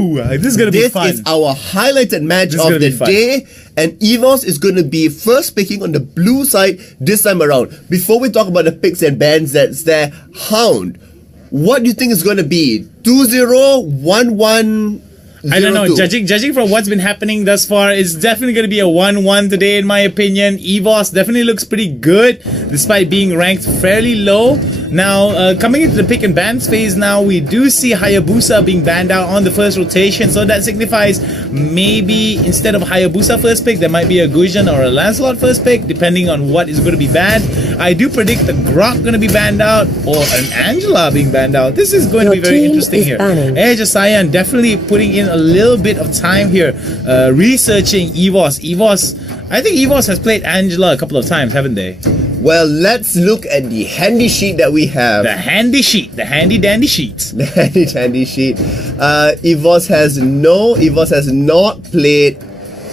Woo! This is going to be fun. This is our highlighted match This is of gonna the be fun. day. And Evoss is going to be first picking on the blue side this time around. Before we talk about the picks and bans that's there, Hound, what do you think is going to be? 2-0, 1-1, I don't know. 0-2? Judging from what's been happening thus far, it's definitely going to be a 1-1 today, in my opinion. Evoss definitely looks pretty good, despite being ranked fairly low. Now, coming into the pick and bans phase now, we do see Hayabusa being banned out on the first rotation. So that signifies maybe instead of Hayabusa first pick, there might be a Gusion or a Lancelot first pick, depending on what is going to be banned. I do predict the Grok going to be banned out, or an Angela being banned out. This is going to be very interesting here. Asyn definitely putting in a little bit of time here, researching Evoss. I think Evoss has played Angela a couple of times, haven't they? Well, let's look at the handy sheet that we have. The handy sheet, the handy dandy sheet. The handy dandy sheet. Evoss has not played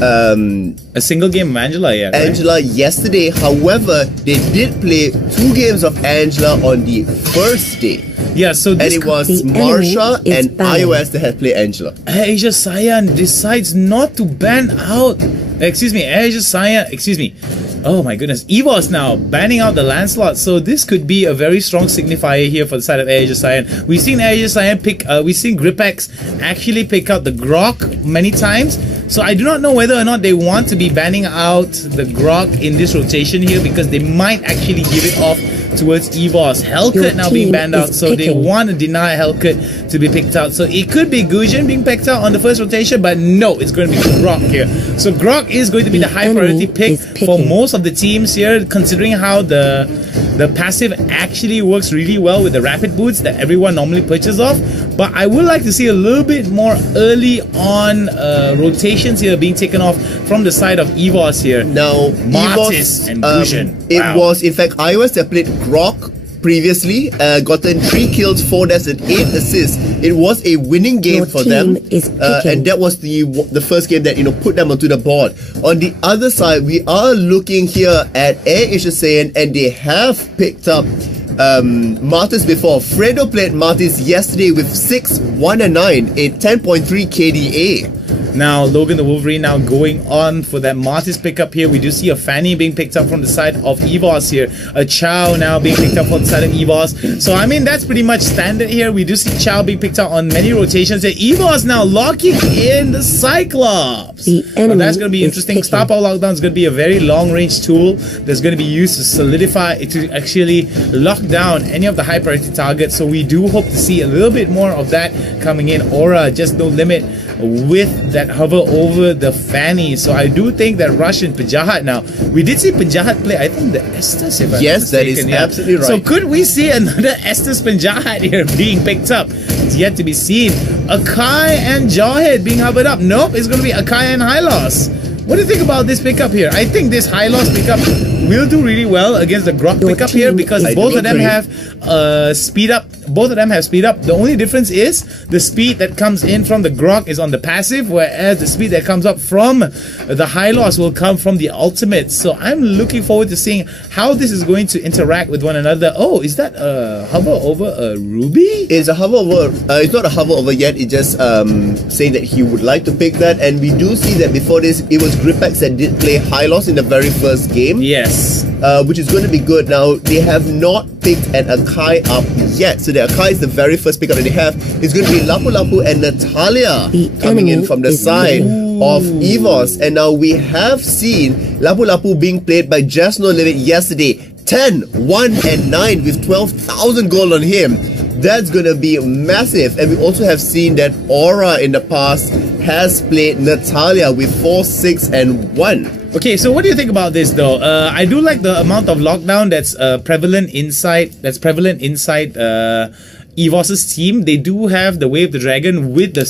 a single game of Angela yet. Right? Angela yesterday. However, they did play 2 games of Angela on the first day. Yeah, so this and it was Marsha and iOS that had played Angela. Asyn decides not to ban out. Asyn. Oh my goodness, Evoss now banning out the Lancelot. So this could be a very strong signifier here for the side of Asyn. We've seen Asyn pick. We've seen Gripex actually pick out the Grok many times. So I do not know whether or not they want to be banning out the Grok in this rotation here, because they might actually give it off towards Evoss. Hellcut now being banned out, so they want to deny Hellcut to be picked out. So it could be Gusion being picked out on the first rotation, but no, it's going to be Grok here. So Grok is going to be the high priority pick for most of the teams here, considering how the passive actually works really well with the rapid boots that everyone normally purchases off. But I would like to see a little bit more early on rotations here being taken off from the side of Evoss here. Now, Martis and Gusion. It was, in fact, iOS that played Grok previously, gotten 3 kills, 4 deaths and 8 assists. It was a winning game for them, and that was the first game that put them onto the board. On the other side, we are looking here at Asyn, and they have picked up Martis before. Fredo played Martis yesterday with 6, 1 and 9, a 10.3 KDA. Now, Logan the Wolverine now going on for that Martis pickup here. We do see a Fanny being picked up from the side of Evoss here. A Chow now being picked up from the side of Evoss. So, I mean, that's pretty much standard here. We do see Chow being picked up on many rotations here. Evoss now locking in the Cyclops. Now, that's going to be interesting. Star Power Lockdown is going to be a very long-range tool that's going to be used to solidify, to actually lock down any of the high priority targets. So, we do hope to see a little bit more of that coming in. Aura, just no limit with that hover over the Fanny. So I do think that Rush and Pajahat now. We did see Pajahat play, I think, the Estes, if I'm Yes, that is absolutely right. So could we see another Estes Pajahat here being picked up? It's yet to be seen. Akai and Jawhead being hovered up. Nope, it's going to be Akai and Hylos. What do you think about this pickup here? I think this Hylos pickup will do really well against the Grok pickup here, because both of them have speed up. Both of them have speed up. The only difference is the speed that comes in from the Grok is on the passive, whereas the speed that comes up from the Hylos will come from the ultimate. So I'm looking forward to seeing how this is going to interact with one another. Oh, is that a hover over a Ruby? It's a hover over. It's not a hover over yet. It's just saying that he would like to pick that. And we do see that before this, it was Gripex that did play Hylos in the very first game. Yes. Which is going to be good. Now, they have not picked an Akai up yet. So the Akai is the very first pickup that they have. It's going to be LAPU2 and Natalia coming in from the side of Evoss. And now we have seen LAPU2 being played by Jess No Limit yesterday. 10, 1 and 9 with 12,000 gold on him. That's going to be massive. And we also have seen that Aura in the past has played Natalia with 4, 6 and 1. Okay, so what do you think about this though? I do like the amount of lockdown that's prevalent inside Evoss's team. They do have the Way of the Dragon with the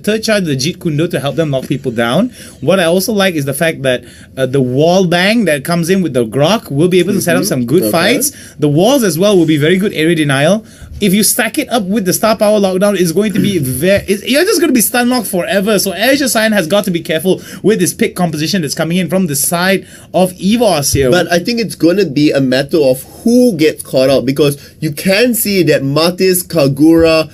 third charge, the Jeet Kundo, to help them knock people down. What I also like is the fact that the wall bang that comes in with the Grok will be able to set up some good fights. The walls as well will be very good area denial. If you stack it up with the Star Power Lockdown, it's going to be you're just going to be stun locked forever. So Asyn has got to be careful with this pick composition that's coming in from the side of Evoss here. But I think it's going to be a matter of who gets caught out, because you can see that Martis, Kagura,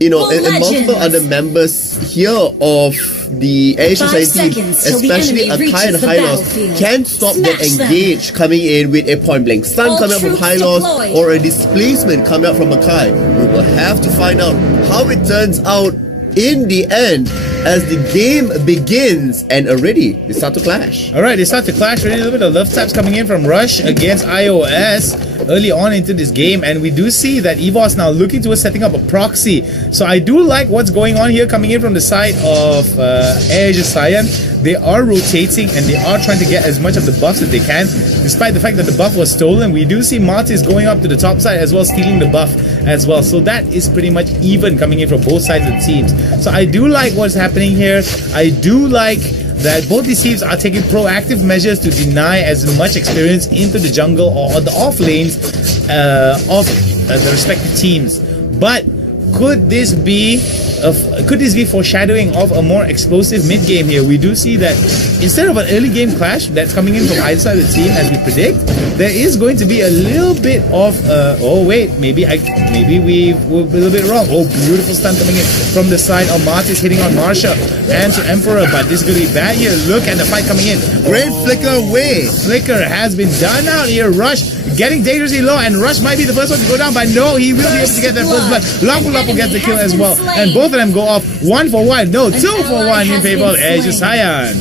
and multiple other members here of the Asian side team, especially Akai and Hylos, can stop that engage coming in with a point blank stun coming up from Hylos or a displacement coming up from Akai. We will have to find out how it turns out in the end as the game begins, and already they start to clash. Alright, they start to clash. Already a little bit of love taps coming in from Rush against iOS early on into this game, and we do see that Evoss now looking towards setting up a proxy. So I do like what's going on here coming in from the side of Asia Cyan. They are rotating and they are trying to get as much of the buffs as they can. Despite the fact that the buff was stolen, we do see Martis going up to the top side as well, stealing the buff as well. So that is pretty much even coming in from both sides of the teams. So I do like what's happening here. I do like that both these teams are taking proactive measures to deny as much experience into the jungle or the off lanes of the respective teams. But could this be foreshadowing of a more explosive mid game here? We do see that instead of an early game clash that's coming in from either side of the team as we predict, there is going to be a little bit of oh wait, maybe we were a little bit wrong. Oh, beautiful stun coming in from the side of Martis hitting on Marsha and to Emperor, but this is going to be bad here. Look at the fight coming in. Great flicker away. Flicker has been done out here. Rush getting dangerously low, and Rush might be the first one to go down, but no, he will be able to get that first blood. LAPU2 gets the kill as well, and both of them go off 1 for 1. No, 2 for 1 in favor of Asia Cyan.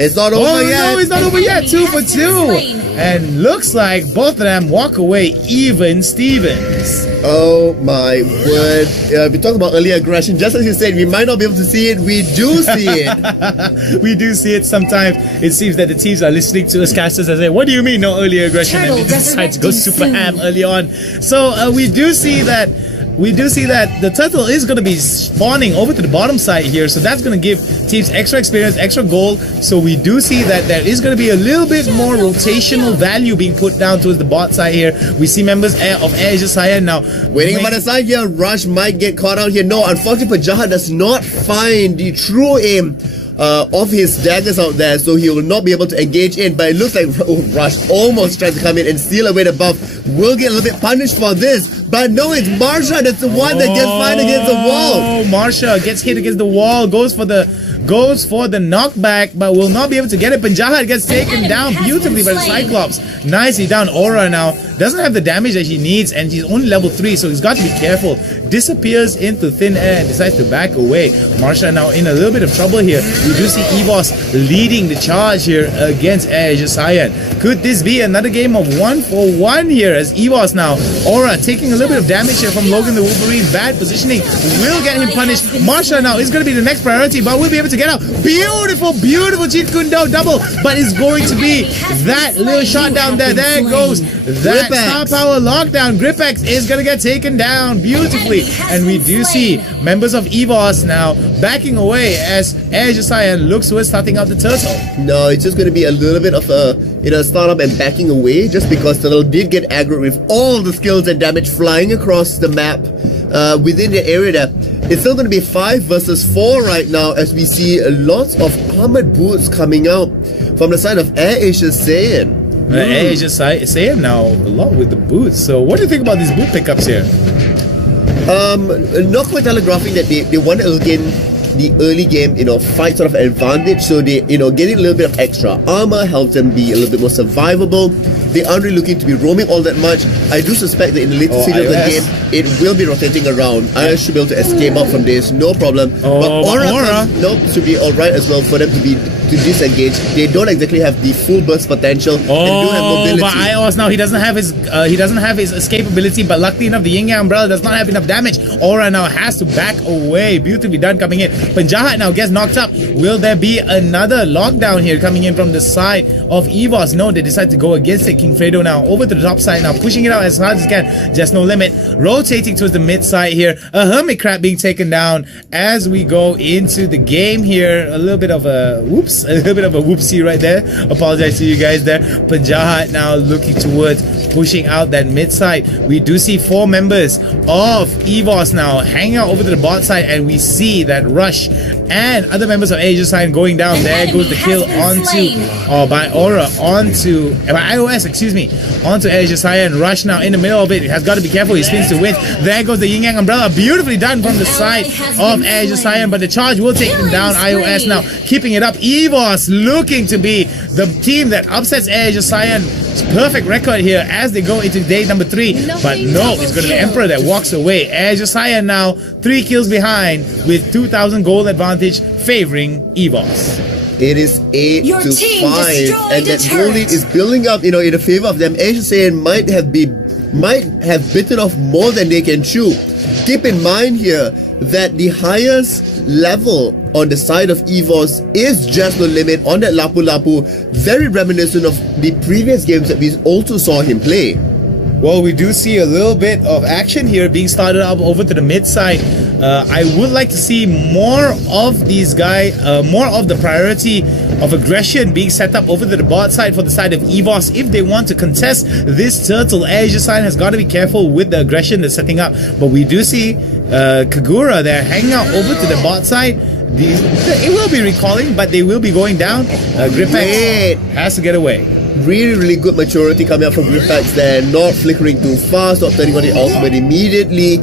It's not over yet. No, it's not over yet. 2 for 2. And looks like both of them walk away even Stevens. Oh my word. We talked about early aggression. Just as you said, we might not be able to see it. We do see it. We do see it sometimes. It seems that the teams are listening to us casters and say, what do you mean no early aggression? And they decide to go super ham early on. So we do see that the turtle is going to be spawning over to the bottom side here, so that's going to give teams extra experience, extra gold. So we do see that there is going to be a little bit more rotational value being put down towards the bot side here. We see members of Asia Cyan now waiting by the side here. Rush might get caught out here. No, unfortunately, Pajaha does not find the true aim of his daggers out there, so he will not be able to engage in. But it looks like Rush almost tries to come in and steal away the buff. Will get a little bit punished for this, but no, it's Marsha that's the one that gets fined against the wall. Oh, Marsha gets hit against the wall, goes for the knockback, but will not be able to get it. Panjahat gets taken down beautifully by the Cyclops. Nicely down. Aura now doesn't have the damage that she needs, and she's only level 3, so he's got to be careful. Disappears into thin air and decides to back away. Marsha now in a little bit of trouble here. We do see Evoss leading the charge here against Asia Cyan. Could this be another game of 1 for 1 here as Evoss now? Aura taking a little bit of damage here from Logan the Wolverine. Bad positioning will get him punished. Marsha now is going to be the next priority, but we'll be able to get out. Beautiful, beautiful Jeet Kune Do double, but it's going to be that little shot down there. There goes that star power lockdown. Gripex is going to get taken down beautifully, and we do see members of Evoss now backing away as Asia Cyan looks towards starting out the turtle. No, it's just going to be a little bit of a startup and backing away, just because Turtle did get aggro with all the skills and damage flying across the map within the area there. It's still going to be 5 versus 4 right now, as we see lots of armored boots coming out from the side of Air Asia Cyan. Air Asia Cyan now a lot with the boots. So what do you think about these boot pickups here? Not quite telegraphing that they want to gain the early game, fight sort of advantage, so they, getting a little bit of extra armor helps them be a little bit more survivable. They aren't really looking to be roaming all that much. I do suspect that in the later stage of the game, it will be rotating around. I should be able to escape out from this, no problem. But Aura should be alright as well for them to disengage. They don't exactly have the full burst potential and do have mobility. But Ios now he doesn't have his escape ability, but luckily enough the Yin Yang umbrella does not have enough damage. Aura now has to back away. Beautifully done coming in. Panjahat now gets knocked up. Will there be another lockdown here coming in from the side of Evoss? No, they decide to go against it. King Fredo now over to the top side now, pushing it out as hard as can. Just no limit. Rotating towards the mid side here. A Hermit Crab being taken down as we go into the game here. A little bit of a whoopsie right there. Apologize to you guys there. Panjahat now looking towards pushing out that mid side. We do see 4 members of Evoss now hanging out over to the bot side, and we see that Rush and other members of Asia Sign going down. There goes the kill by iOS, excuse me, onto Asia Sign. Rush now in the middle of it. He has got to be careful. He spins to win. There goes the Yin Yang Umbrella. Beautifully done from the side of Asia Sign, but the charge will take them down. iOS now keeping it up. Evoss looking to be the team that upsets Asia Sign. Perfect record here as they go into day number 3, but no, it's going to be Emperor that walks away. Asia Sign now 3 kills behind with 2,000 gold advantage favoring Evoss. It is 8-5, and that goal lead is building up, in the favor of them. Asia Sign might have bitten off more than they can chew. Keep in mind here that the highest level on the side of Evoss is Just No Limit on that Lapu-Lapu, very reminiscent of the previous games that we also saw him play. Well, we do see a little bit of action here being started up over to the mid side. I would like to see more of these guys, more of the priority of aggression being set up over to the bot side for the side of Evoss if they want to contest this turtle. Asia Sign has got to be careful with the aggression they're setting up, but we do see Kagura there hanging out over to the bot side. It will be recalling, but they will be going down. Gripex has to get away. Really good maturity coming up from Gripex there, not flickering too fast, not turning on the ultimate immediately,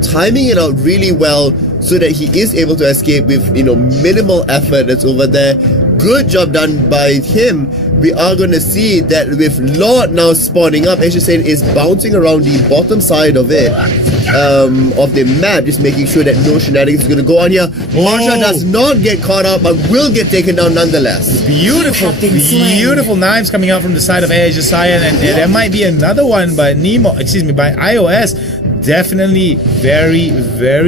timing it out really well so that he is able to escape with, minimal effort that's over there. Good job done by him. We are going to see that with Lord now spawning up, Asia Sign is bouncing around the bottom side of it, of the map, just making sure that no shenanigans is going to go on here. Marsha does not get caught up, but will get taken down nonetheless. Beautiful knives coming out from the side of Asia Sign, and there might be another one by by iOS. Definitely very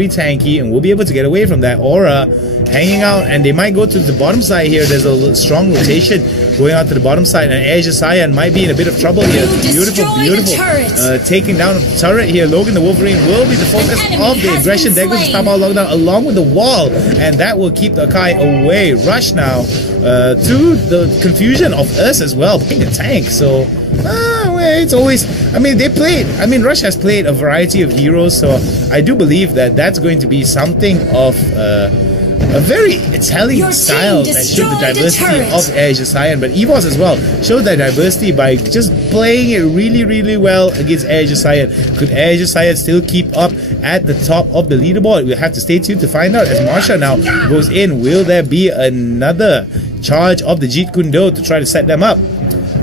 tanky, and we'll be able to get away from that aura hanging out, and they might go to the bottom side here. There's a strong rotation going out to the bottom side, and Asia Sign might be in a bit of trouble here. Beautiful taking down the turret here. Logan the Wolverine will be the focus of the aggression. There goes the Star Power Lockdown along with the wall, and that will keep the Akai away. Rush now to the confusion of us as well, being a tank. So it's always, Rush has played a variety of heroes, so I do believe that that's going to be something of a very Italian style that showed the diversity of Asia Sign, but Evoss as well showed that diversity by just playing it really well against Asia Sign. Could Asia Sign still keep up at the top of the leaderboard? We'll have to stay tuned to find out as Marsha now goes in. Will there be another charge of the Jeet Kune Do to try to set them up?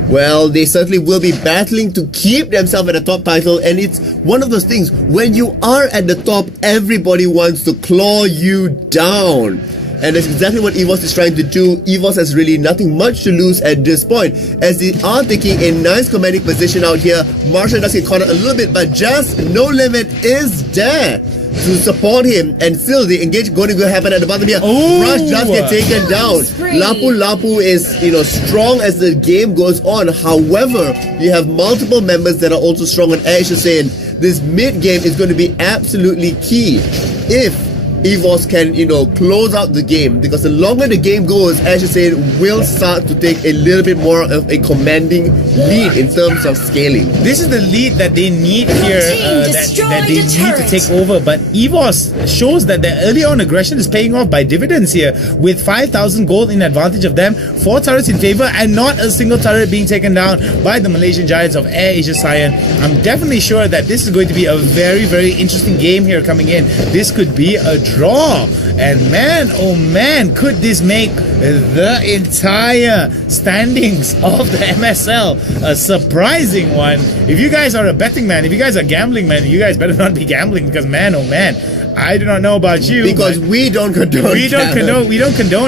Well, they certainly will be battling to keep themselves at the top title, and it's one of those things, when you are at the top, everybody wants to claw you down. And that's exactly what Evoss is trying to do. Evoss has really nothing much to lose at this point, as they are taking a nice commanding position out here. Marshall does get caught out a little bit, but Just No Limit is there to support him, and still the engage going to happen at the bottom here. Rush does get taken down. Lapu-Lapu is strong as the game goes on. However, you have multiple members that are also strong, and Asia saying this mid game is going to be absolutely key if Evoss can, close out the game, because the longer the game goes, as you said, will start to take a little bit more of a commanding lead in terms of scaling. This is the lead that they need here, that they need to take over, but Evoss shows that their early on aggression is paying off by dividends here, with 5,000 gold in advantage of them, 4 turrets in favor, and not a single turret being taken down by the Malaysian Giants of Air Asia Cyan. I'm definitely sure that this is going to be a very interesting game here coming in. This could be a draw, and man, oh man, could this make the entire standings of the MSL a surprising one. If you guys are a betting man, if you guys are gambling man, you guys better not be gambling, because man, oh man, I do not know about you, because we don't condone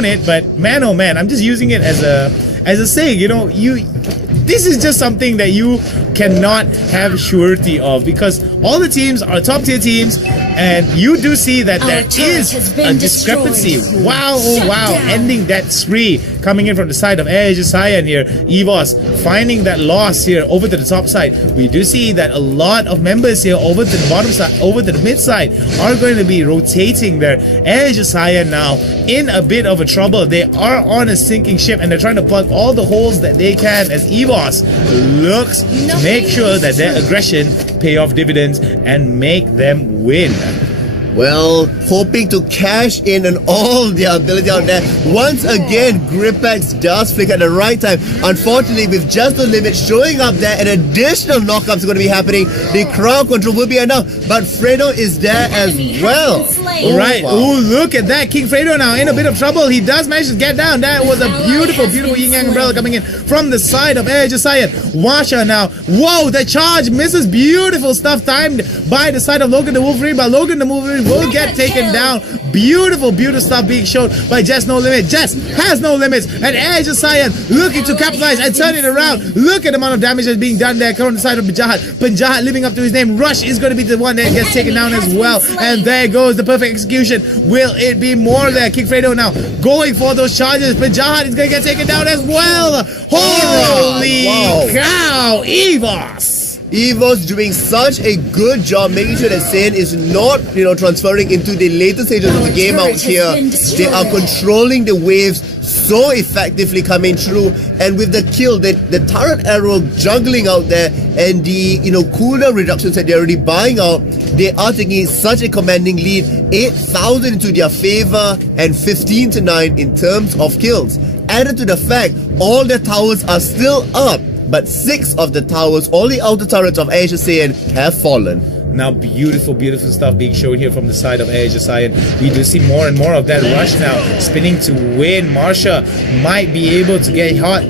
it, but man, oh man, I'm just using it as a saying, this is just something that you cannot have surety of, because all the teams are top tier teams, and you do see that there is a discrepancy. Wow, oh wow, ending that spree coming in from the side of Asia Cyan here. Evoss finding that loss here over to the top side. We do see that a lot of members here over to the bottom side, over to the mid side, are going to be rotating there. Asia Cyan now in a bit of a trouble. They are on a sinking ship, and they're trying to plug all the holes that they can, as Evoss Evoss looks to make sure that their aggression pay off dividends and make them win. Well, hoping to cash in on all their ability out there. Once again, Gripex does flick at the right time. Unfortunately, with just the limit showing up there, an additional knockups are going to be happening. The crowd control will be enough, but Fredo is there as well. Alright, wow. Look at that. King Fredo now in a bit of trouble. He does manage to get down. That was a beautiful, beautiful yin yang umbrella coming in from the side of Air Asyn. Washa now. Whoa, the charge misses. Beautiful stuff timed by the side of Logan the Wolverine, but Logan the Wolverine will get taken down. Beautiful, beautiful stuff being shown by Jess No Limit. Jess has no limits, and Air Asyn looking to capitalize and turn it around. Look at the amount of damage that's being done there on the side of Penjahat. Penjahat living up to his name. Rush is going to be the one that gets taken down as well, and there goes the perfect execution. Will it be more there? King Fredo now going for those charges. Penjahat is going to get taken down as well. Holy cow, Evoss! Evoss doing such a good job making sure that Asyn is not, transferring into the later stages of the game out here. They are controlling the waves so effectively coming through, and with the kill, the turret arrow juggling out there, and the cooldown reductions that they're already buying out, they are taking such a commanding lead. 8,000 into their favor and 15-9 in terms of kills. Added to the fact all their towers are still up, but 6 of the towers, all the outer turrets of Air Asyn, have fallen. Now beautiful, beautiful stuff being shown here from the side of Air Asyn. We do see more and more of that rush now, spinning to win. Marsha might be able to get hot,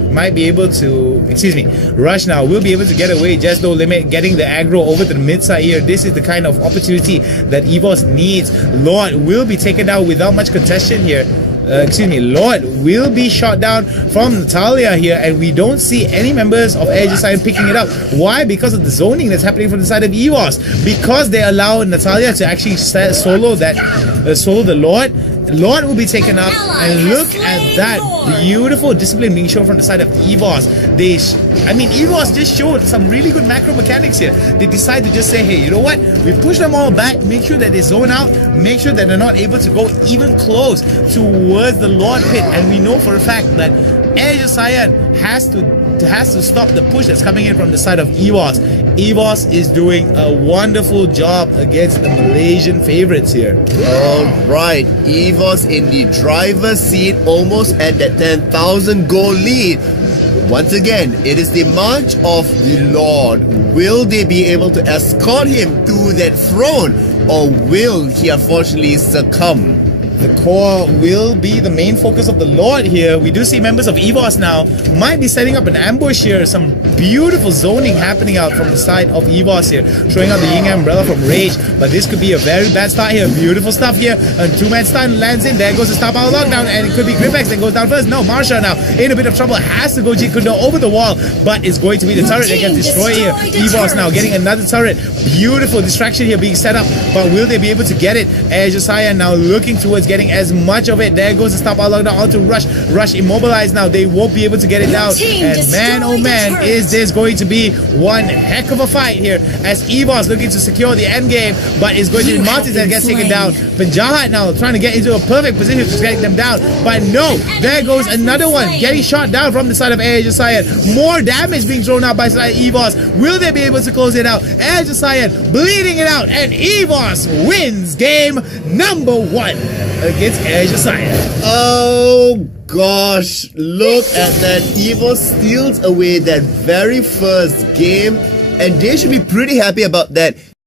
Rush now will be able to get away. Just No Limit getting the aggro over to the mid side here. This is the kind of opportunity that Evoss needs. Lord will be taken down without much contention here. Lord will be shot down from Natalia here, and we don't see any members of Air Asyn picking it up. Why? Because of the zoning that's happening from the side of Evoss. Because they allow Natalia to actually solo the Lord. Lord will be taken up, and look at that beautiful discipline being shown from the side of Evoss. Evoss just showed some really good macro mechanics here. They decide to just say, hey, you know what? We push them all back, make sure that they zone out, make sure that they're not able to go even close towards the Lord pit. And we know for a fact that Air Asyn has to stop the push that's coming in from the side of Evoss. Evoss is doing a wonderful job against the Malaysian favorites here. Alright, Evoss in the driver's seat, almost at that 10,000 goal lead. Once again, it is the march of the Lord. Will they be able to escort him to that throne, or will he unfortunately succumb? The core will be the main focus of the Lord here. We do see members of Evoss now might be setting up an ambush here. Some beautiful zoning happening out from the side of Evoss here, showing out the Yin Umbrella from Rage. But this could be a very bad start here. Beautiful stuff here. A 2-man stun lands in. There goes the star power lockdown, and it could be Gripex that goes down first. No, Marsha now in a bit of trouble. Has to go Jeet Kune Do over the wall, but it's going to be the turret that gets destroyed here. Evoss now getting another turret. Beautiful distraction here being set up, but will they be able to get it? Air Asyn now looking towards getting as much of it. There goes the stop out lockdown onto Rush. Rush immobilized now. They won't be able to get it down. And man, oh man, is this going to be one heck of a fight here as Evoss looking to secure the end game, but it's going to be Martins that gets taken down. Penjahat now trying to get into a perfect position to get them down, but no, there goes another one getting shot down from the side of Air Asyn. More damage being thrown out by side Evoss. Will they be able to close it out? Air Asyn bleeding it out, and Evoss wins game number 1 against Air Asyn. Oh gosh, look at that. Evoss steals away that very first game, and they should be pretty happy about that.